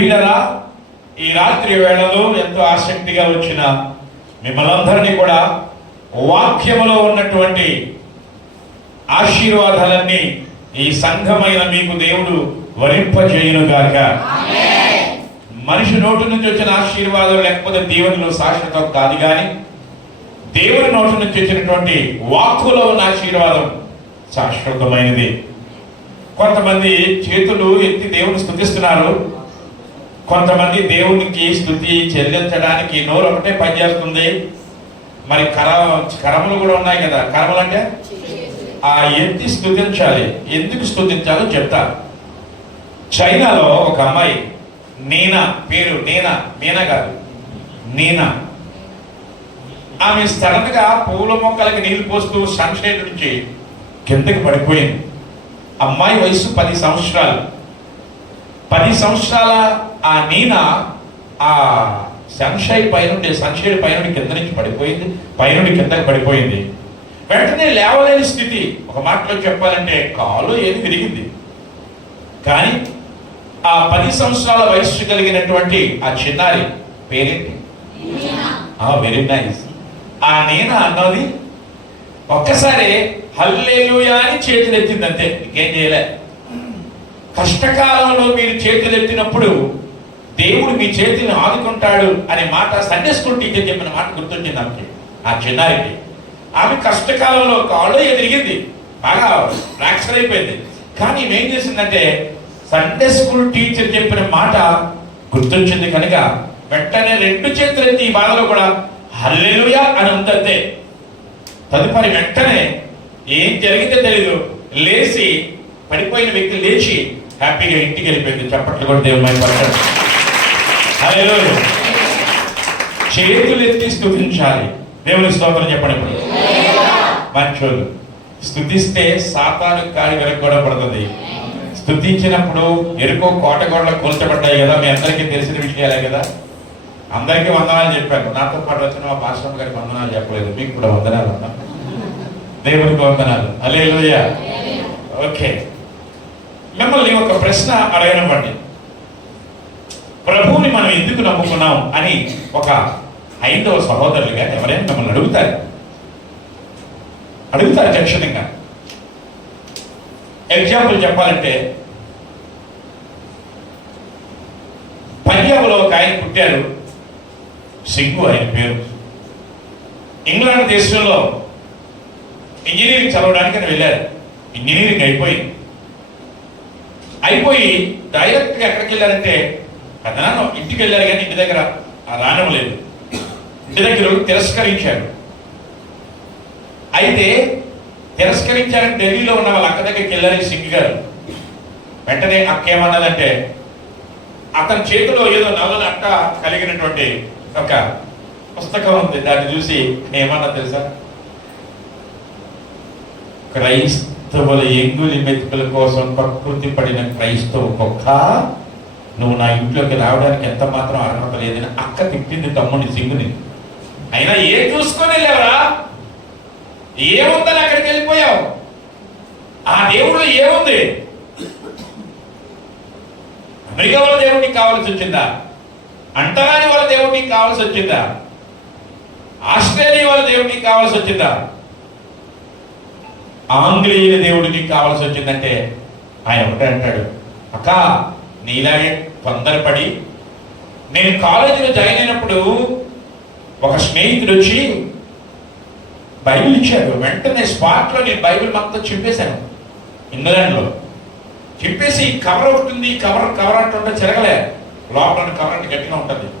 ప్రియులరా, ఈ రాత్రి వేళలో ఎంతో ఆసక్తిగా వచ్చిన మిమ్మల్ందరినీ కూడా వాక్యములో ఉన్నటువంటి ఆశీర్వాదాలన్నీ ఈ సంఘమైన మీకు దేవుడు వరింపజేయును గాక. మనిషి నోటి నుంచి వచ్చిన ఆశీర్వాదం లేకపోతే దేవునిలో శాశ్వతం కాదు కానీ దేవుని నోటి నుంచి వచ్చినటువంటి వాక్కులో ఉన్న ఆశీర్వాదం శాశ్వతమైనది. కొంతమంది చేతులు ఎత్తి దేవుని స్థుతిస్తున్నారు. కొంతమంది దేవునికి స్థుతి చెల్లించడానికి నోరు ఒకటే పనిచేస్తుంది మరి కర కరములు కూడా ఉన్నాయి కదా. కరములు అంటే? ఆ ఎత్తి స్థుతించాలి. ఎందుకు స్థుతించాలో చెప్తా. చైనాలో ఒక అమ్మాయి నీనా పేరు నీనా మీనా కాదు నీనా. ఆమె సడన్గా పూల మొక్కలకి నీళ్ళు పోస్తూ సన్షైడ్ నుంచి కిందకి పడిపోయింది. అమ్మాయి వయసు పది సంవత్సరాలు. పది సంవత్సరాల ఆ నీన ఆ సన్షైడ్ పైనుండి సన్షైడ్ పైనుండి కింద నుంచి పడిపోయింది పైనుండి కిందకి పడిపోయింది. వెంటనే లేవలేని స్థితి. ఒక మాటలో చెప్పాలంటే కాలు ఏది విరిగింది. కానీ ఆ పది సంవత్సరాల వయస్సు కలిగినటువంటి ఆ చిన్నారి పేరేంటి? Very nice. ఆ నేను అన్నది ఒక్కసారి హల్లేలుయా అని చేతులు ఎత్తింది అంతే. ఇంకేం చేయలే. కష్టకాలంలో మీరు చేతులు ఎత్తినప్పుడు దేవుడు మీ చేతిని ఆదుకుంటాడు అనే మాట సండే స్కూల్ టీచర్ చెప్పిన మాట గుర్తొచ్చింది ఆమెకి. ఆ చిన్నారికి. ఆమె కష్టకాలంలో కాళ్ళు ఎదిరిగింది. బాగా ఫ్రాక్చర్ అయిపోయింది. కానీ ఏం చేసిందంటే సండే స్కూల్ టీచర్ చెప్పిన మాట గుర్తొచ్చింది కనుక వెంటనే రెండు చేతులు ఈ బాధలో కూడా హల్లెలుయా అని ఉందంతే. తదుపరి వెంటనే ఏం జరిగిందో తెలీదు. లేచి పడిపోయిన వ్యక్తి లేచి హ్యాపీగా ఇంటికి వెళ్ళిపోయింది. చప్పట్లు కూడా దేవుని పడతాడు. చేతులు ఎత్తి స్థుతించాలి దేవుని స్తోత్రం చెప్పండి. ఇప్పుడు మంచోళ్ళు స్థుతిస్తే సాతాను కాడి వెనక కూడా పడుతుంది. స్థుతించినప్పుడు ఎరుకో కోటగోడలు కూల్చబడ్డాయి కదా మీ అందరికీ తెలిసిన విషయాలే కదా. అందరికీ వందనాలు చెప్పాను. నాతో పాటు వచ్చిన మా పాశ్రమ గారికి వందనాలు చెప్పలేదు. మీకు కూడా వందనాలు అన్నా దేవునికి వందనాలు. అలే ఓకే. మిమ్మల్ని ఒక ప్రశ్న అడగనివ్వండి. ప్రభువుని మనం ఎందుకు నమ్ముకున్నాం అని ఒక ఐదవ సహోదరులుగా ఎవరైనా మిమ్మల్ని అడుగుతారు. అడుగుతారు ఖచ్చితంగా ఎగ్జాంపుల్ చెప్పాలంటే పంజాబ్లో ఒక ఆయన పుట్టారు సింగు ఆయన పేరు. ఇంగ్లాండ్ దేశంలో ఇంజనీరింగ్ చదవడానికి ఆయన వెళ్ళారు. ఇంజనీరింగ్ అయిపోయింది అయిపోయి డైరెక్ట్గా ఎక్కడికి వెళ్ళారంటే పెదనాన్న ఇంటికి వెళ్ళారు కానీ ఇంటి దగ్గర ఆ రాణం లేదు. ఇంటి దగ్గర తిరస్కరించాడు అయితే తిరస్కరించారని ఢిల్లీలో ఉన్న వాళ్ళ అక్క దగ్గరికి వెళ్ళారు సింగ్ గారు. వెంటనే అక్క ఏమన్నదంటే అతని చేతిలో ఏదో నల్లని అట్ట కలిగినటువంటి ఒక పుస్తకం ఉంది. దాన్ని చూసి ఏమన్నా తెలుసా? క్రైస్తవుల ఎంగులి మెతుకుల కోసం ప్రకృతి పడిన క్రైస్తవ కుక్క నువ్వు నా ఇంట్లోకి రావడానికి ఎంత మాత్రం అర్హత లేదని అక్క తిట్టింది తమ్ముని సింగుని. అయినా ఏం చూసుకొని వెళ్ళావరా? ఏముందని అక్కడికి వెళ్ళిపోయావు? ఆ దేవుడు ఏముంది? అమెరికా వాళ్ళ దేవుడికి కావాల్సి వచ్చిందా? అంటరాని వాళ్ళ దేవుడికి కావాల్సి వచ్చిందా? ఆస్ట్రేలియా వాళ్ళ దేవుడికి కావాల్సి వచ్చిందా? ఆంగ్లేయుల దేవుడికి కావాల్సి వచ్చిందంటే ఆయన ఒకటే అంటాడు అక్క నీలాగే తొందరపడి. నేను కాలేజీలో జాయిన్ అయినప్పుడు ఒక స్నేహితుడు వచ్చి బైబిల్ ఇచ్చాడు. వెంటనే స్పాట్లో నేను బైబిల్ మొత్తం చింపేశాను ఇంగ్లాండ్లో. చింపేసి కవర్ ఒకటి ఉంది కవర్ కవర్ అంటుంటే చెరగలే లోపల కవర్ అంటే గట్టిగా ఉంటుంది.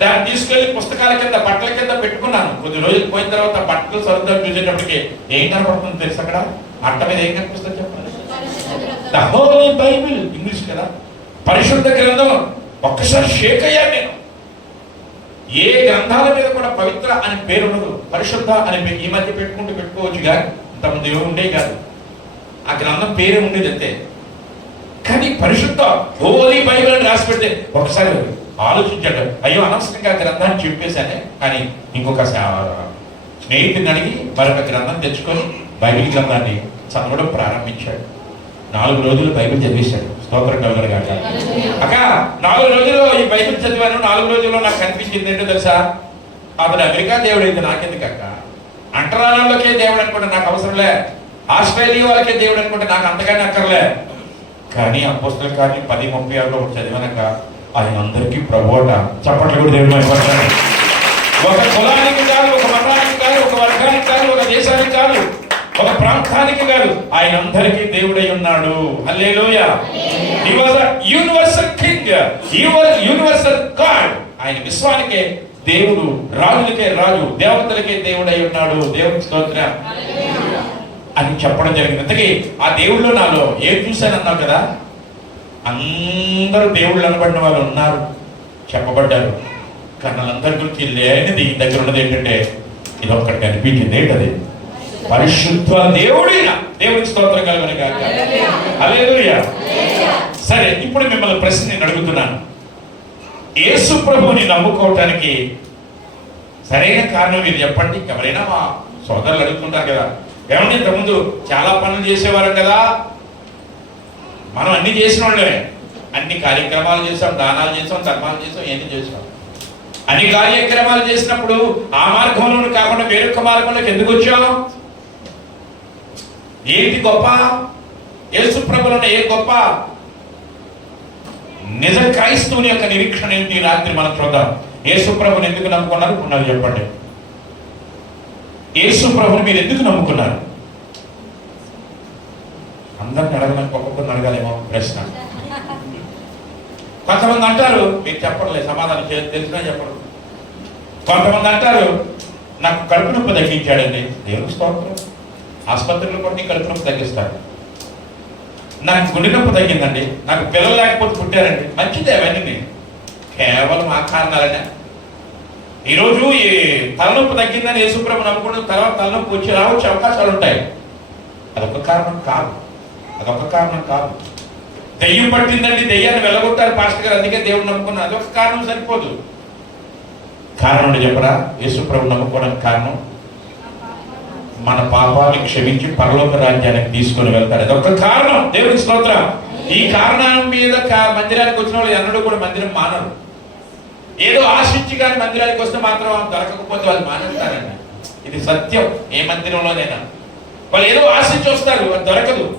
దాన్ని తీసుకెళ్ళి పుస్తకాల కింద బట్టల కింద పెట్టుకున్నాను. కొద్ది రోజులు పోయిన తర్వాత బట్టలు సరుద్దాం చూసేటప్పటికి ఏం కనపడుతుంది తెలుసు అక్కడ? అట్ట మీద ఏం కనిపిస్తుంది చెప్పండి? ద హోలీ బైబిల్ ఇంగ్లీష్ కదా? పరిశుద్ధ గ్రంథం ఒక్కసారి షేక్ అయ్యాను నేను. ఏ గ్రంథాల మీద కూడా పవిత్ర అనే పేరు ఉండదు. పరిశుద్ధ అని ఈ మధ్య పెట్టుకుంటూ పెట్టుకోవచ్చు కానీ ఇంతకుముందు ఏమి ఉండే కాదు. ఆ గ్రంథం పేరే ఉండేది అంతే. కానీ పరిశుద్ధ హోలీ బైబిల్ అని రాసి పెడితే ఒకసారి ఆలోచించాడు. అయ్యో అనవసరంగా ఆ గ్రంథాన్ని చెప్పేశానే కానీ ఇంకొక స్నేహితుని అడిగి మరొక గ్రంథం తెచ్చుకొని బైబిల్ గ్రంథాన్ని చదవడం ప్రారంభించాడు. నాలుగు రోజులు బైబిల్ చదివేశాడు. స్తోత్రం కలగడు కాక అక్క నాలుగు రోజులు ఈ బైబిల్ చదివాను. నాలుగు రోజుల్లో నాకు కనిపించింది ఏంటో తెలుసా? అతను అమెరికా దేవుడు అయితే నాకెందుకు అక్క? అంటరాలంలోకే దేవుడు అనుకుంటే నాకు అవసరంలే ఆస్ట్రేలియా వాళ్ళకే దేవుడు అనుకుంటే నాకు అంతగానే అక్కర్లే. కానీ ఆ పుస్తకం కానీ పది ముప్పై ఆరులో ఒకటి చదివానక ఆయన అందరికీ ప్రభువట చప్పట్లు కూడా దేవుడు ఒక కులానికి కాదు ఒక మతానికి కాదు ఒక వర్గానికి కాదు ఒక దేశానికి కాదు. ఒక ప్రాంతానికి కాదు ఆయన అందరికీ దేవుడై ఉన్నాడు. Hallelujah. He was a universal king he was universal God ఆయన విశ్వానికే దేవుడు రాజులకే రాజు దేవతలకే దేవుడై ఉన్నాడు. దేవుడు స్తోత్ర. అని చెప్పడం జరిగింది. అందుకే ఆ దేవుళ్ళు నాలో ఏం చూశాను అన్నావు కదా? అందరూ దేవుళ్ళు అనబడిన వాళ్ళు ఉన్నారు. చెప్పబడ్డారు. కానీ వాళ్ళందరి గురించి లేనిది దగ్గర ఉన్నది ఏంటంటే ఇది ఒక్కటి అనిపించింది ఏంటది? పరిశుద్ధ దేవుడిన దేవుడికి స్తోత్రం కలగని కాక సరే ఇప్పుడు మిమ్మల్ని ప్రశ్న నేను అడుగుతున్నాను. యేసు ప్రభుని నమ్ముకోవటానికి సరైన కారణం మీరు చెప్పండి. ఎవరైనా మా సోదరులు అడుగుతుంటారు కదా. ఏమంటే ఇంతకుముందు చాలా పనులు చేసేవారు కదా. మనం అన్ని చేసిన వాళ్ళమే. అన్ని కార్యక్రమాలు చేసాం దానాలు చేసాం ధర్మాలు చేసాం ఏంటి చేసాం. అన్ని కార్యక్రమాలు చేసినప్పుడు ఆ మార్గంలో కాకుండా వేరొక మార్గంలోకి ఎందుకు వచ్చాం? ఏంటి గొప్ప? యేసు ఏ గొప్ప? నిజ క్రైస్తవుని యొక్క నిరీక్షణ ఏంటి? రాత్రి మనం చూద్దాం. యేసు ప్రభుని ఎందుకు నమ్ముకున్నారు? ఉన్నారు చెప్పండి. యేసు ప్రభుని మీరు ఎందుకు నమ్ముకున్నారు? అందరిని అడగడానికి ఒక్కొక్కరిని అడగాలేమో ప్రశ్న. కొంతమంది అంటారు మీరు చెప్పడలే సమాధానం చే- తెలిసినా చెప్పరు. కొంతమంది అంటారు నాకు కడుపు నొప్పి తగ్గించాడండి. దేవుని స్తోత్రం. ఆసుపత్రిలో కొన్ని కడుపు నొప్పి తగ్గిస్తాడు. నాకు గుండె నొప్పి తగ్గిందండి. నాకు పిల్లలు లేకపోతే పుట్టారండి. మంచిదే అవన్నీ. కేవలం ఆ కారణాలనే. ఈరోజు ఈ తలనొప్పి తగ్గిందని యేసుప్రభు నమ్ముకున్న తర్వాత తలనొప్పి వచ్చి రావచ్చు అవకాశాలు ఉంటాయి. అదొక కారణం కాదు. అదొక కారణం కాదు. దెయ్యం పట్టిందండి. దెయ్యాన్ని వెళ్ళగొట్టారు పాస్టర్ గారు. అందుకే దేవుడు నమ్ముకున్నారు అదొక కారణం సరిపోదు. కారణం చెప్పరా? యేసుప్రభు నమ్ముకోవడానికి కారణం? మన పాపాన్ని క్షమించి పరలోక రాజ్యానికి తీసుకొని వెళ్తాడు. అదొక కారణం. దేవుని స్తోత్రం. ఈ కారణం మీద మందిరానికి వచ్చిన వాళ్ళు ఎన్నడూ కూడా మందిరం మానరు. ఏదో ఆశించి కానీ మందిరానికి వస్తే మాత్రం దొరకకపోతే వాళ్ళు మానేస్తారండి. ఇది సత్యం. ఏ మందిరంలోనైనా. వాళ్ళు ఏదో ఆశించి వస్తారు. అది దొరకదు.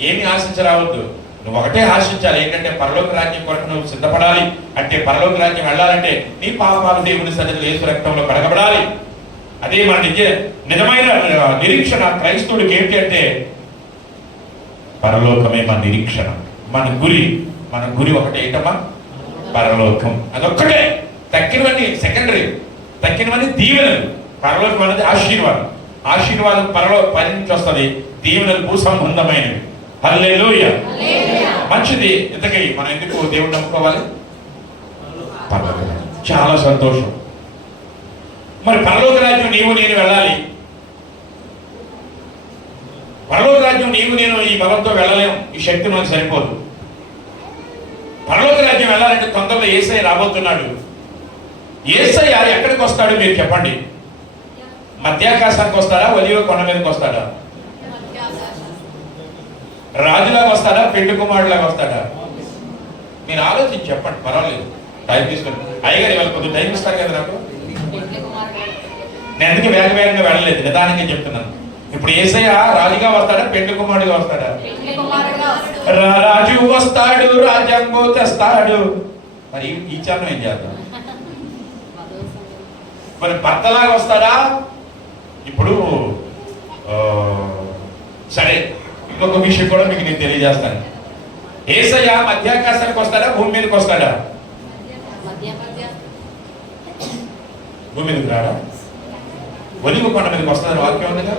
ఏమి ఆశించరావద్దు. నువ్వు ఒకటే ఆశించాలి. ఏంటంటే పరలోక రాజ్యం కొరకు నువ్వు సిద్ధపడాలి. అంటే పరలోక రాజ్యం వెళ్ళాలంటే నీ పాపాలు దేవుని సన్నిధిలో యేసు రక్తంలో కడగబడాలి. అదే మన నిజ నిజమైన నిరీక్షణ క్రైస్తవుడికి ఏంటి అంటే పరలోకమే మన నిరీక్షణ. మన గురి మన గురి ఒకటే ఏంటమ్మా? పరలోకం. అదొక్కటే. తక్కినవన్నీ సెకండరీ తక్కినవన్నీ దీవెనలు. పరలోకం అనేది ఆశీర్వాదం. ఆశీర్వాదం పరలో పని నుంచి వస్తుంది దీవెనలు భూ సంబంధమైనవి హల్లెలూయా. మంచిది. ఇంతకీ మనం ఎందుకు దేవుడు నమ్ముకోవాలి. చాలా సంతోషం. మరి పరలోక రాజ్యం నీవు నేను వెళ్ళాలి. పరలోక రాజ్యం నీవు నేను ఈ బలంతో వెళ్ళలేము ఈ శక్తి మనకు సరిపోదు. పరలోక రాజ్యం వెళ్ళాలంటే తొందరలో ఏసై రాబోతున్నాడు. ఏసై ఎక్కడికి వస్తాడు మీరు చెప్పండి. మధ్యాకాశానికి వస్తాడా ఒలివ కొండ మీదకి వస్తాడా? రాజులాగా వస్తాడా పెళ్ళి కుమారులాగా వస్తాడా? మీరు ఆలోచించి చెప్పండి పర్వాలేదు. టైం తీసుకొని అయ్యగారు ఇవాళ కొద్దిగా టైం ఇస్తారు కదా నాకు. నేను అందుకే వేగ వేగంగా వెళ్ళలేదు నిదానంగా చెప్తున్నాను. ఇప్పుడు ఏసయ్య రాజుగా వస్తాడా పెళ్ళి కుమారుడిగా వస్తాడా? రా- రాజు వస్తాడు రాజ్యాంగో తెస్తాడు. మరి ఈ- చరణం ఏం చేద్దాం? మరి భర్తలాగా వస్తాడా? ఇప్పుడు సరే ఇంకొక విషయం కూడా మీకు నేను తెలియజేస్తాను. ఏసయ్య మధ్యాకాశానికి వస్తాడా భూమి మీదకి వస్తాడా? భూమి మీదకి రాడా? ఒలివ కొండ మీదకి వస్తారు వాక్యం ఉంది కదా?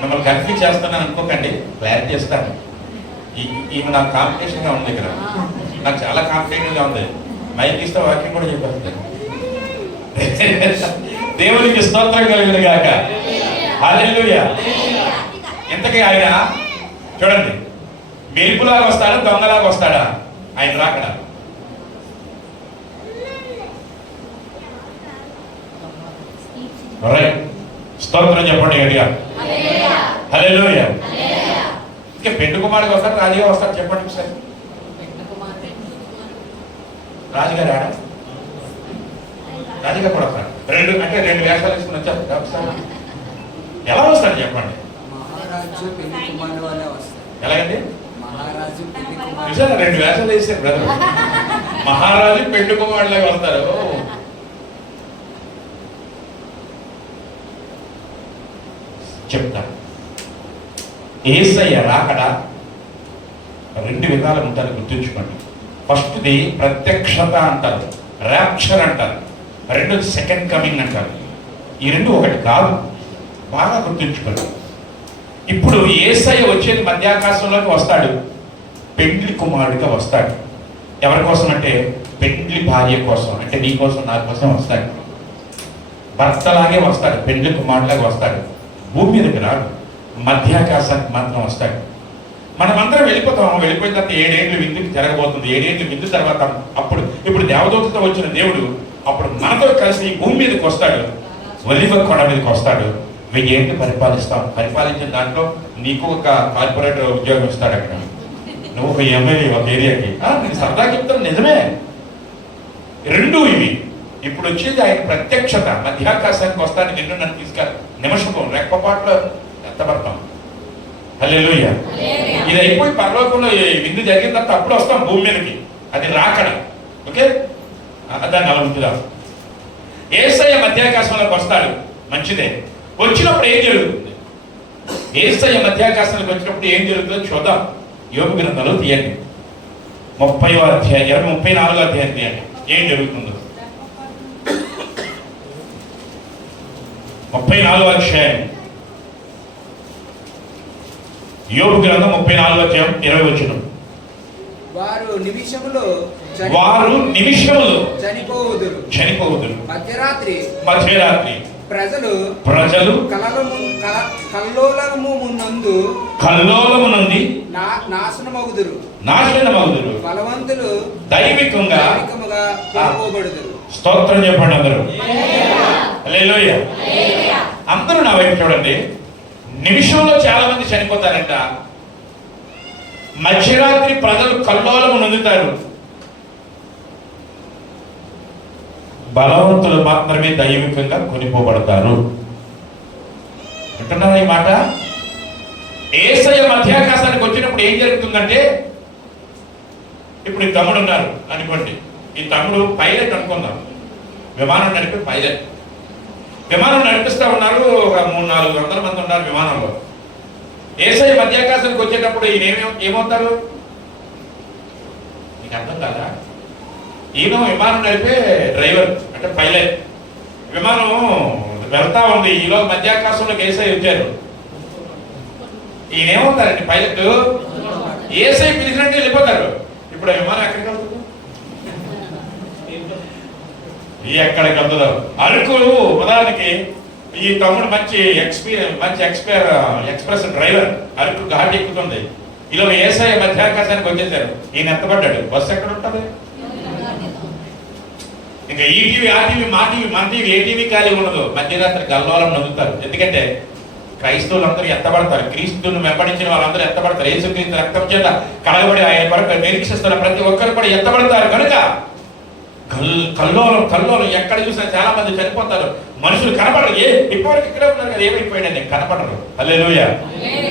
మిమ్మల్ని కన్ఫ్యూజ్ చేస్తున్నాను అనుకోకండి. క్లారిటీ చేస్తాను ఈమె నాకు కాంపిటీషన్గా ఉంది ఇక్కడ. నాకు చాలా కాంపిటేటివ్గా ఉంది. మైక్ ఇస్తే వాక్యం కూడా చెప్పేస్తాను దేవునికి స్తోత్రం కలిగిన గాక. హల్లెలూయా. ఇంతకీ ఆయన చూడండి. మెరుపులాగా వస్తాడా? దొంగలాగా వస్తాడా? ఆయన రాకడా? రైట్ స్తోత్రం చెప్పండి గట్టిగా హల్లెలూయ ఇంకా పెండు కుమారుడికి వస్తారు రాజుగా వస్తారు చెప్పండి ఒకసారి. రాజుగారు ఆడ? రాజుగారు కూడా వస్తారు? రెండు అంటే రెండు వేషాలు వేసుకుని వచ్చారు. ఎలా వస్తారు చెప్పండి. ఎలాగండి? రెండు వేషాలు వేసారు బ్రదర్ మహారాజు పెండు కుమారులాగా వస్తారు చెప్తా ఏసయ్య రాకడ రెండు విధాలు ఉంటారు గుర్తుంచుకోండి. ఫస్ట్ది ప్రత్యక్షత అంటారు ర్యాప్చర్ అంటారు రెండోది సెకండ్ కమింగ్ అంటారు. ఈ రెండు ఒకటి కాదు బాగా గుర్తుంచుకోండి. ఇప్పుడు ఏసయ్య వచ్చేది మధ్యాకాశంలోకి వస్తాడు పెండ్లి కుమారుడిగా వస్తాడు. ఎవరి కోసం అంటే పెండ్లి భార్య కోసం అంటే నీ కోసం నా కోసం వస్తాడు. భర్తలాగే వస్తాడు పెండ్లి కుమారుడిలాగా వస్తాడు. భూమి మీదకి రాడు. మధ్యాకాశానికి మాత్రం వస్తాడు మనమందరం వెళ్ళిపోతాం. వెళ్ళిపోయిన తర్వాత ఏడేళ్ళు విందుకి జరగబోతుంది. ఏడేళ్ళు విందు తర్వాత అప్పుడు ఇప్పుడు దేవదూతతో వచ్చిన దేవుడు అప్పుడు మనతో కలిసి ఈ భూమి మీదకి వస్తాడు. ఒలివ కొండ మీదకి వస్తాడు. వెయ్యేళ్ళు పరిపాలిస్తాం. పరిపాలించిన దాంట్లో నీకు ఒక కార్పొరేటర్ ఉద్యోగం ఇస్తాడు అక్కడ. నువ్వు ఒక ఎమ్మెల్యే ఒక ఏరియాకి. నేను సరదా చెప్తాను నిజమే. రెండు ఇవి. ఇప్పుడు వచ్చేది ఆయన ప్రత్యక్షత. మధ్యాకాశానికి వస్తాడు. నిన్ను నన్ను తీసుకెళ్ళి నిమిషం. రెక్కపాట్లో ఎత్తబడతాం హల్లెలూయా. ఇది అయిపోయి పరలోకంలో విందు జరిగిన తర్వాత అప్పుడు వస్తాం భూమి మీదకి. అది రాకడ. ఓకే? దాన్ని అలా ఉంచుదా ఏసయ్య మధ్యాకాశంలోకి వస్తాడు. మంచిదే. వచ్చినప్పుడు ఏం జరుగుతుంది? ఏసయ్య మధ్యాకాశంలోకి వచ్చినప్పుడు ఏం జరుగుతుందో చూద్దాం. యోగ గ్రంథంలో తీయండి. ముప్పై అధ్యాయం ఇరవై ముప్పై నాలుగో అధ్యాయం తీయండి. ఏం జరుగుతుందో? ముప్పై నాలుగో అధ్యాయం. యోగ గ్రంథం ముప్పై నాలుగో అధ్యాయం ఇరవై వచ్చిన. వారు నిమిషములో వారు నిమిషములు చనిపోవుదురు. చనిపోవుదురు. మధ్యరాత్రి మధ్యరాత్రి ప్రజలు ప్రజలు కలలము కల కల్లోలము నందు కల్లోలము నుండి నా నాశనమగుదురు. నాశనమవుదురు బలవంతులు దైవికంగా దైవికముగా కొనుకోబడుదురు స్తోత్రం చెప్పండి అందరూ. హల్లెలూయ. అందరూ నా వైపు చూడండి. నిమిషంలో చాలా మంది చనిపోతారంట. మధ్యరాత్రి ప్రజలు కల్లోలము నొందుతారు. బలవంతులు మాత్రమే దైవికంగా కొనిపోబడతారు. అంటున్నారా ఈ మాట? ఏసయ మధ్యాకాశానికి వచ్చినప్పుడు ఏం జరుగుతుందంటే ఇప్పుడు ఈ తమ్ముడు ఉన్నారు అనుకోండి. ఈ తమ్ముడు పైలట్ అనుకుందాం. విమానం నడిపే పైలట్ విమానం నడిపిస్తూ ఉన్నారు. ఒక మూడు నాలుగు వందల మంది ఉన్నారు విమానంలో. ఏసై మధ్యాకాశానికి వచ్చేటప్పుడు ఈయన ఏమే ఏమవుతారు? నీకు అర్థం కాదా? ఈయన విమానం నడిపే డ్రైవర్ అంటే పైలట్. విమానం వెళ్తా ఉంది. ఈలో మధ్యాకాశంలోకి ఏసై వచ్చారు. ఈయన ఏమవుతారండి? పైలట్? ఏసై పిలిచినట్టు వెళ్ళిపోతారు. ఇప్పుడు ఆ విమానం ఎక్కడికి వెళ్తుంది ఈ ఎక్కడికి వెళ్తుందో అరకు ఉదాహరణకి ఈ తమ్ముడు మంచి ఎక్స్పీరియన్స్ మంచి ఎక్స్పీర్ ఎక్స్ప్రెస్ డ్రైవర్. అరకు ఘాట్ ఎక్కుతుంది. ఇలా ఏసఐ మధ్యాకాశానికి వచ్చేసారు. ఈయన ఎత్తబడ్డాడు బస్సు ఎక్కడ ఉంటుంది? ఇంకా ఈ టీవీ ఆ టీవీ మా టీవీ మన టీవీ ఏ టీవీ ఖాళీ ఉండదు. మధ్యరాత్రి గల్లోలం నవ్వుతారు. ఎందుకంటే క్రైస్తవులందరూ ఎత్తబడతారు క్రీస్తును వెంబడించిన వాళ్ళందరూ ఎత్తబడతారు యేసుక్రీస్తు రక్తం చేత కడగబడి ఆయన కొరకు నిరీక్షిస్తున్న ప్రతి ఒక్కరు కూడా ఎత్తబడతారు కనుక కల్ కల్లోలం కల్లోలం ఎక్కడ చూసినా చాలా మంది చనిపోతారు. మనుషులు కనపడరు. ఏ ఇప్పటివరకు ఇక్కడే ఉన్నారు కదా ఏమైపోయాడని కనపడరు. హల్లెలూయ.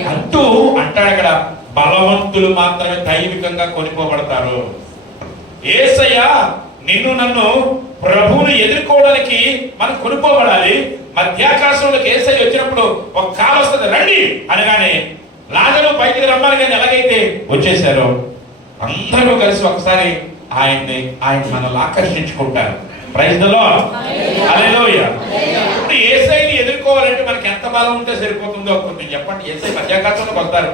అంటూ అంటాడు అక్కడ బలవంతులు మాత్రమే దైవికంగా కొనిపోబడతారు. ఏసయ్య నిన్ను నన్ను ప్రభువుని ఎదుర్కోవడానికి మనం కొనుక్కోబడాలి. మధ్యాకాశంలోకి ఏసయ్య వచ్చినప్పుడు ఒక కాలు వస్తుంది రండి అనగానే లాజరు బయటికి రమ్మని కానీ ఎలాగైతే వచ్చేసారో అందరూ కలిసి ఒకసారి ఆయన్ని ఆయన మనల్ని ఆకర్షించుకుంటారు. ప్రైజ్ ద లార్డ్ హల్లెలూయా ఇప్పుడు ఏసైని ఎదుర్కోవాలంటే మనకి ఎంత బలం ఉంటే సరిపోతుందో కొంచెం చెప్పండి. ఏసై మధ్యాకాశంలోకి వస్తారు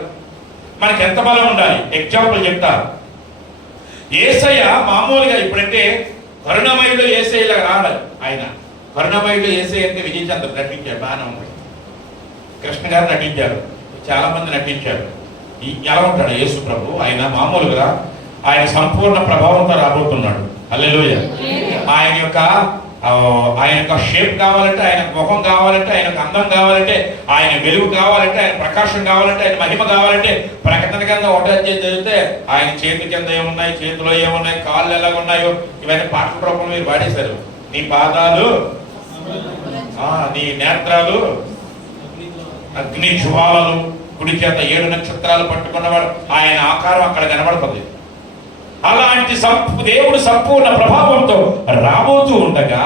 మనకి ఎంత బలం ఉండాలి? ఎగ్జాంపుల్ చెప్తా ఏసయ్య మామూలుగా ఇప్పుడంటే కరుణమయుడు ఏసయ్యలా రాడు ఆయన కరుణమయుడు ఏసయ్య అంటే విజయ్ చంద్ర నటించాడు. బాగానే ఉంది కృష్ణ గారు నటించారు. చాలా మంది నటించారు ఎలా ఉంటాడు? యేసు ప్రభు ఆయన మామూలుగా ఆయన సంపూర్ణ ప్రభావంతో రాబోతున్నాడు. అల్లెలోయ ఆయన యొక్క ఆయన యొక్క షేప్ కావాలంటే ఆయన ముఖం కావాలంటే ఆయనకు అందం కావాలంటే ఆయన వెలుగు కావాలంటే ఆయన ప్రకాశం కావాలంటే ఆయన మహిమ కావాలంటే ప్రకటన కింద ఒకటే చేసి చదివితే ఆయన చేతి కింద ఏమున్నాయి చేతిలో ఏమున్నాయి కాళ్ళు ఎలా ఉన్నాయో ఇవన్నీ పాటల రూపంలో మీరు పాడేశారు నీ పాదాలు ఆ, నీ నేత్రాలు అగ్ని జ్వాలలు కుడి చేత ఏడు నక్షత్రాలు పట్టుకున్నవాడు ఆయన ఆకారం అక్కడ కనబడుతుంది అలాంటి దేవుడు సంపూర్ణ ప్రభావంతో రాబోతూ ఉండగా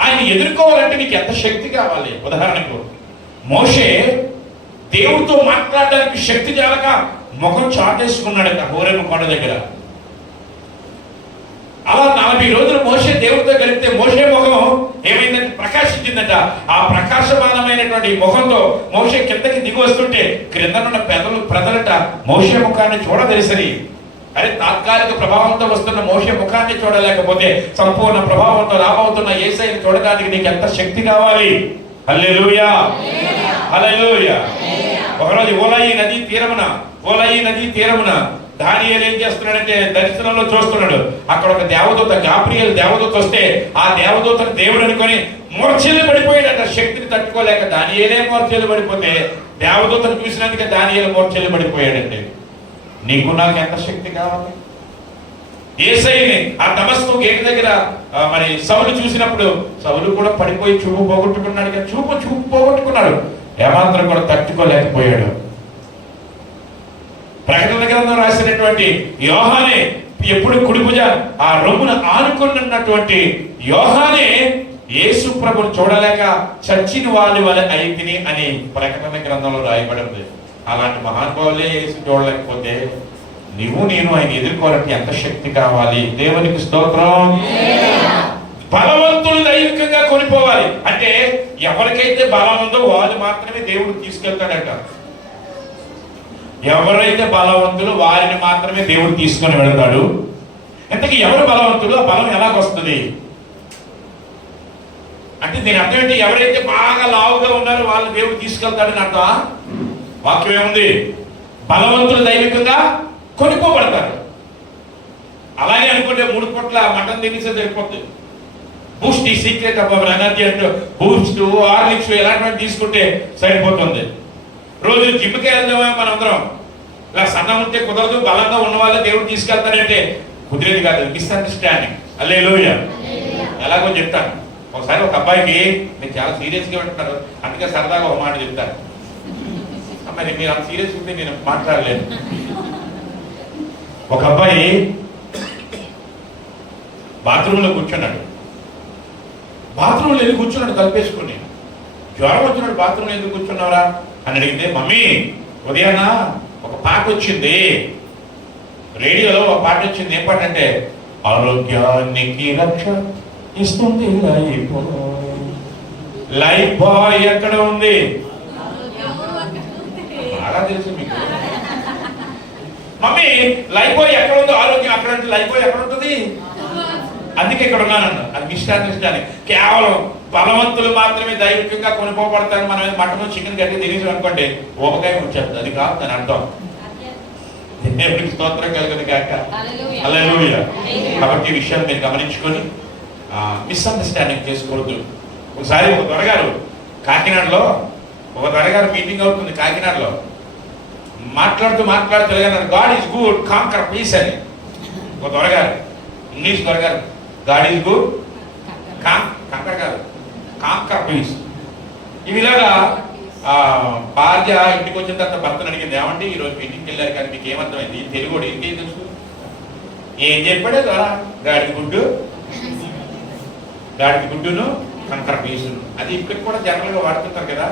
ఆయన ఎదుర్కోవాలంటే నీకు ఎంత శక్తి కావాలి? ఉదాహరణకు మోషే దేవుడితో మాట్లాడడానికి శక్తి చాలక ముఖం చాటేసుకున్నాడట హోరేమ కొండ దగ్గర. అలా నలభై రోజులు మోసే దేవుడితో కలిపితే మోసే ముఖం ఏమైందంటే ప్రకాశించిందట. ఆ ప్రకాశమానమైనటువంటి ముఖంతో మోసే కిందకి దిగి వస్తుంటే క్రిందనున్న పెదలు ప్రజలట మోసే ముఖాన్ని చూడదలిసరి. అరే తాత్కాలిక ప్రభావంతో వస్తున్న మోసే ముఖాన్ని చూడలేకపోతే సంపూర్ణ ప్రభావంతో రాబోతున్న ఏసైని చూడడానికి నీకు ఎంత శక్తి కావాలి? హల్లెలూయా. హల్లెలూయా. ఒకరోజు ఓలయి నది తీరమున ఓలయి నది తీరమున దానియలు ఏం చేస్తున్నాడంటే దర్శనంలో చూస్తున్నాడు. అక్కడ ఒక దేవదూత గాబ్రియల్ దేవదూత వస్తే ఆ దేవదూతను దేవుడు అనుకొని మూర్ఛలు పడిపోయాడట శక్తిని తట్టుకోలేక దానియేలే మూర్ఛలు పడిపోతే దేవదూతను చూసినందుకే దానియలు మూర్ఛలు పడిపోయాడంటే. నీకు నాకు ఎంత శక్తి కావాలి? ఏసైని ఆ తమస్సు గేట్ దగ్గర మరి సవులు చూసినప్పుడు సవులు కూడా పడిపోయి చూపు పోగొట్టుకున్నాడు చూపు చూపు పోగొట్టుకున్నాడు. ఏమాత్రం కూడా తట్టుకోలేకపోయాడు. ప్రకటన గ్రంథం రాసినటువంటి యోహానే ఎప్పుడు కుడిభుజ ఆ రొమ్మును ఆనుకున్నటువంటి యోహానే యేసు ప్రభుని చూడలేక చచ్చిన వాళ్ళ అయితిని అని ప్రకటన గ్రంథంలో రాయబడి ఉంది అలాంటి మహానుభావులే చూడలేకపోతే నువ్వు నేను ఆయన ఎదుర్కోవాలంటే ఎంత శక్తి కావాలి. దేవునికి స్తోత్రం. బలవంతులు దైవికంగా కొనిపోవాలి. అంటే ఎవరికైతే బలం ఉందో వాళ్ళు మాత్రమే దేవుడు తీసుకెళ్తాడట. ఎవరైతే బలవంతులు వారిని మాత్రమే దేవుడు తీసుకొని వెళ్తాడు. ఇంతకీ ఎవరు బలవంతుడు ఆ బలం ఎలాగొస్తుంది? అంటే దీని అర్థం ఏంటి? ఎవరైతే బాగా లావుగా ఉన్నారో వాళ్ళు దేవుడు తీసుకెళ్తాడని అర్థం వాక్యం ఏముంది? బలవంతులు దైవికంగా కొనుక్కోబడతారు. అలాగే అనుకుంటే మూడు పూట్ల మటన్ తినేసే సరిపోతుంది బూస్ట్ ఈ సీక్రెట్ అవర్ ఎనర్జీ అంటే బూస్ట్ హార్లిక్స్ ఇలాంటివి తీసుకుంటే సరిపోతుంది. రోజు జిమ్కి వెళ్దామే మనం అందరం ఇలా సన్నం ఉంటే కుదరదు బలంగా ఉన్న వాళ్ళే దేవుడు తీసుకెళ్తాడంటే కుదిరేది కాదు. మిస్అండర్స్టాండింగ్ అల్లే లోయ ఎలాగో చెప్తాను. ఒకసారి ఒక అబ్బాయికి నేను చాలా సీరియస్గా ఉంటున్నారు అందుకే సరదాగా ఒక మాట చెప్తాను. మరి మీరు అంత సీరియస్ ఉంటే నేను మాట్లాడలేను. ఒక అబ్బాయి బాత్రూంలో కూర్చున్నాడు. బాత్రూంలో వెళ్ళి కూర్చున్నాడు కలిపేసుకుని జ్వరం వచ్చినాడు బాత్రూంలో ఎందుకు కూర్చున్నావురా? అని అడిగితే మమ్మీ ఉదయాన ఒక పాట వచ్చింది. రేడియోలో ఒక పాట వచ్చింది. ఏం పాట అంటే ఆరోగ్యానికి రక్ష ఇస్తుంది లైఫ్. బాయ్ లైఫ్ బాయ్ ఎక్కడ ఉంది? బాగా తెలుసు మీకు. మమ్మీ లైఫ్ బాయ్ ఎక్కడ ఉందో ఆరోగ్యం అక్కడ అంటే లైఫ్ బాయ్ ఎక్కడ ఉంటుంది అందుకే ఇక్కడ ఉన్నానన్న. అది మిస్టాండర్స్టాండింగ్ కేవలం బలవంతులు మాత్రమే దైవికంగా కొనుక్కోబడతారు మనం మటన్ చికెన్ గట్టి తినేసి అనుకోండి ఊపకాయ వచ్చేస్తుంది అది కాదు దాని అర్థం. దేవుడికి స్తోత్రం కలుగుతుంది కాక హల్లెలూయా. కాబట్టి ఈ విషయాన్ని మీరు గమనించుకొని మిస్అండర్స్టాండింగ్ చేసుకోవద్దు. ఒకసారి ఒక దొరగారు కాకినాడలో ఒక దొరగారు మీటింగ్ అవుతుంది కాకినాడలో. మాట్లాడుతూ మాట్లాడుతూ God is good conquer peace అని. ఒక దొరగారు ఇంగ్లీష్ దొరగారు గాడ్ ఈజ్ గుడ్ కాంకర్ కాదు కాంకర్ పీస్ ఇవిలాగా ఆ, భార్య ఇంటికి వచ్చిన తర్వాత భర్తను అడిగింది ఏమంటే ఈ రోజు మీటింగ్కి వెళ్ళారు కానీ మీకు ఏమర్థమైంది? తెలుగు ఇంకేం తెలుసు? ఏం చెప్పాడే ద్వారా? గాడికి గుడ్డు గాడికి గుడ్డును కంకర పీసును అది ఇప్పటికి కూడా జనరల్గా వాడుతుంటారు కదా.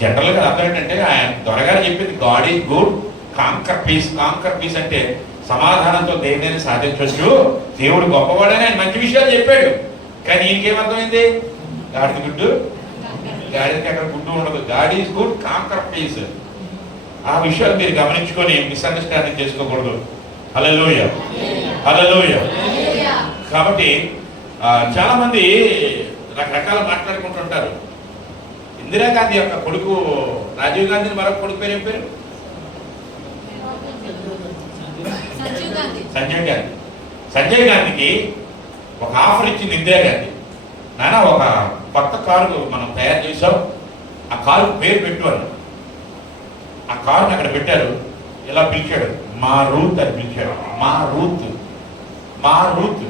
జనరల్గా అర్థం ఏంటంటే ఆయన దొరగారు చెప్పింది God is good conquer peace conquer peace అంటే సమాధానంతో దేనిని సాధించవచ్చు దేవుడు గొప్పవాడని ఆయన మంచి విషయాలు చెప్పాడు. కానీ ఇంకేమర్థమైంది గాడికి గుడ్డు. గాడికి అక్కడ గుడ్డు ఉండదు. గాడి ఈజ్ గుడ్ కాంకర్ పీస్. ఆ విషయాలు మీరు గమనించుకొని మిస్అండర్స్టాండింగ్ చేసుకోకూడదు. హల్లెలూయ. హల్లెలూయ. కాబట్టి చాలా మంది రకరకాల మాట్లాడుకుంటుంటారు ఇందిరాగాంధీ యొక్క కొడుకు రాజీవ్ గాంధీ మరొక కొడుకు పేరు ఏం పేరు? సంజయ్ గాంధీ. సంజయ్ గాంధీకి ఒక ఆఫర్ ఇచ్చింది ఇందిరాగాంధీ నాన్న ఒక కొత్త కారు మనం తయారు చేసాం ఆ కారు పేరు పెట్టు ఆ కారుని అక్కడ పెట్టారు. ఇలా పిలిచాడు? మా రూత్ అని పిలిచాడు. మా రూత్. మా రూత్.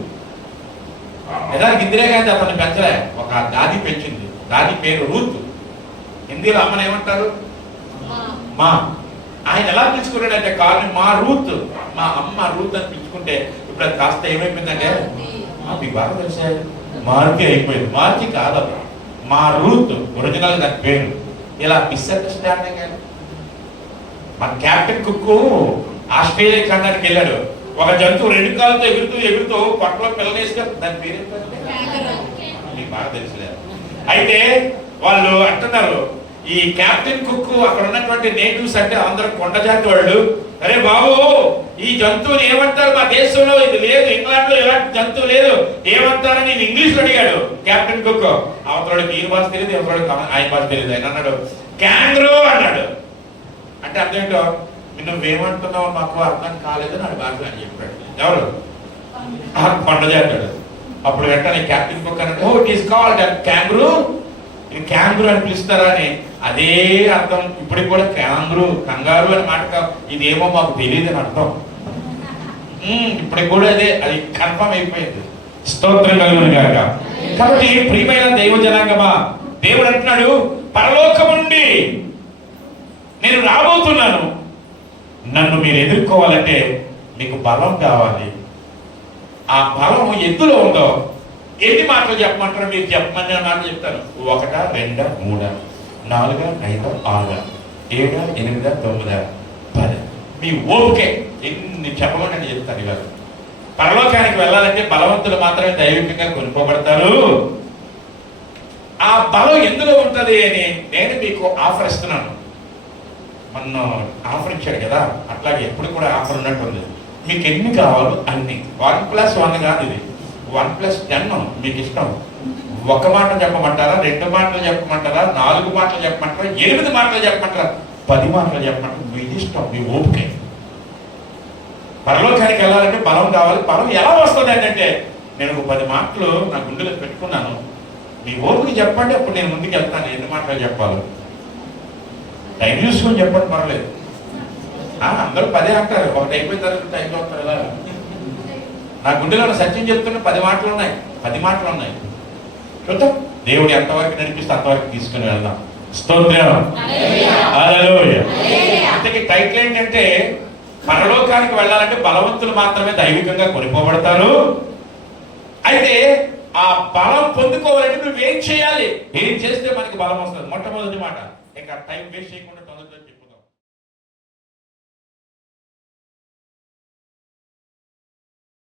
నిజానికి ఇందిరాగాంధీ అతన్ని పెంచలే. ఒక దాది పెంచింది. దాది పేరు రూత్. హిందీలో అమ్మని ఏమంటారు? మా. ఆయన ఎలా పిలుచుకున్నాడంటే కారుని మా రూత్. మా అమ్మ రూత్ అని పిలుచుకుంటే ఇప్పుడు అది కాస్త ఏమైపోయిందంటే మీకు బాగా తెలిసే మారుతి అయిపోయింది. మారుతి కాదమ్మా మా రూత్. ఒరిజినల్ దాని పేరు. ఇలా మిస్అండర్స్టాండింగ్ అని. మన క్యాప్టెన్ కుక్కు ఆస్ట్రేలియా ఖండానికి వెళ్ళాడు. ఒక జంతువు రెండు కాళ్ళతో ఎగురుతూ ఎగురుతూ పక్కలో పిల్లనేసుకొని దాని పేరు ఏంటంటే మీకు బాగా తెలుసులే. అయితే వాళ్ళు అంటున్నారు ఈ కెప్టెన్ కుక్ అక్కడ ఉన్నటువంటి నేటివ్స్ అంటే అందరూ కొండ జాతి వాళ్ళు. అరే బాబు ఈ జంతువుని ఏమంటారు మా దేశంలో? ఇది లేదు ఇంగ్లాండ్లో ఇలాంటి జంతువు లేదు. ఏమంటారని నేను ఇంగ్లీష్లో అడిగాడు కెప్టెన్ కుక్ అవతలకి ఈ భాష తెలియదు ఎవరోడికి ఆయన భాష తెలియదు ఆయన అన్నాడు క్యాంగ్రూ అన్నాడు. అంటే అర్థం ఏంటో? నువ్వేమంటున్నావు మాకు అర్థం కాలేదు నాకు భాష అని చెప్పాడు. ఎవరు? కొండ చేస్తాడు అప్పుడు వెంటనే క్యాప్టెన్ కుక్ అన్నాడు ఓ it is called kangaroo kangaroo అని పిలుస్తారా అని అదే అర్థం. ఇప్పటికి కూడా క్యాంగ్రూ కంగారు అని మాట ఇదేమో మాకు తెలియదు అని అర్థం ఇప్పటికి కూడా అదే. అది కన్ఫర్మ్ అయిపోయింది. స్తోత్రం కలుగును గాక. కాబట్టి ప్రియమైన దైవ జనాంగమా దేవుడు అంటున్నాడు పరలోకం నుండి నేను రాబోతున్నాను. నన్ను మీరు ఎదుర్కోవాలంటే మీకు బలం కావాలి. ఆ బలం ఎందులో ఉందో ఎన్ని మాటలు చెప్పమంటారు? మీరు చెప్పమని మాటలు చెప్తాను. ఒకట రెండా మూడా నాలుగా ఐదా ఆరా ఏడా ఎనిమిదా తొమ్మిదా పది. మీ ఓపికే. ఎన్ని చెప్పమని చెప్తాను ఇవాళ. పరలోకానికి వెళ్ళాలంటే బలవంతులు మాత్రమే దైవికంగా కొనుక్కోబడతారు. ఆ బలం ఎందులో ఉంటుంది అని నేను మీకు ఆఫర్ ఇస్తున్నాను. మొన్న ఆఫర్ ఇచ్చాడు కదా అట్లాగే ఎప్పుడు కూడా ఆఫర్ ఉన్నట్టుంది. మీకు ఎన్ని కావాలో అన్ని. వన్ ప్లస్ వన్ కాదు ఇది. వన్ ప్లస్ టెన్ మీకు ఇష్టం. ఒక మాట చెప్పమంటారా రెండు మాటలు చెప్పమంటారా నాలుగు మాటలు చెప్పమంటారా ఎనిమిది మాటలు చెప్పమంటారా? పది మాటలు చెప్పమంటారా. మీ ఇష్టం మీ ఓపిక. పరలోకానికి వెళ్ళాలంటే బలం కావాలి. బలం ఎలా వస్తుంది అంటే నేను ఒక పది మాటలు నా గుండెలో పెట్టుకున్నాను. మీ ఓపిక చెప్పండి అప్పుడు నేను ముందుకు వెళ్తాను. ఎన్ని మాటలు చెప్పాలో. టైం చూసుకొని చెప్పండి పర్లేదు అందరూ పదే అంటారు. ఒకటి అయిపోయిన తర్వాత టైం అవుతారు నా గుండెలో ఉన్న సత్యం చెప్తున్న పది మాటలు ఉన్నాయి. పది మాటలు ఉన్నాయి. చూద్దాం. దేవుడు ఎంతవరకు నడిపిస్తే అంతవరకు తీసుకుని వెళ్దాం. స్తోత్రం. హల్లెలూయా. టైటిల్ ఏంటంటే పరలోకానికి వెళ్ళాలంటే బలవంతులు మాత్రమే దైవికంగా కొనిపోబడతారు. అయితే ఆ బలం పొందుకోవాలంటే నువ్వేం చేయాలి? ఏం చేస్తే మనకి బలం వస్తుంది? మొట్టమొదటి మాట. ఇంకా టైం వేస్ట్ చేయకుండా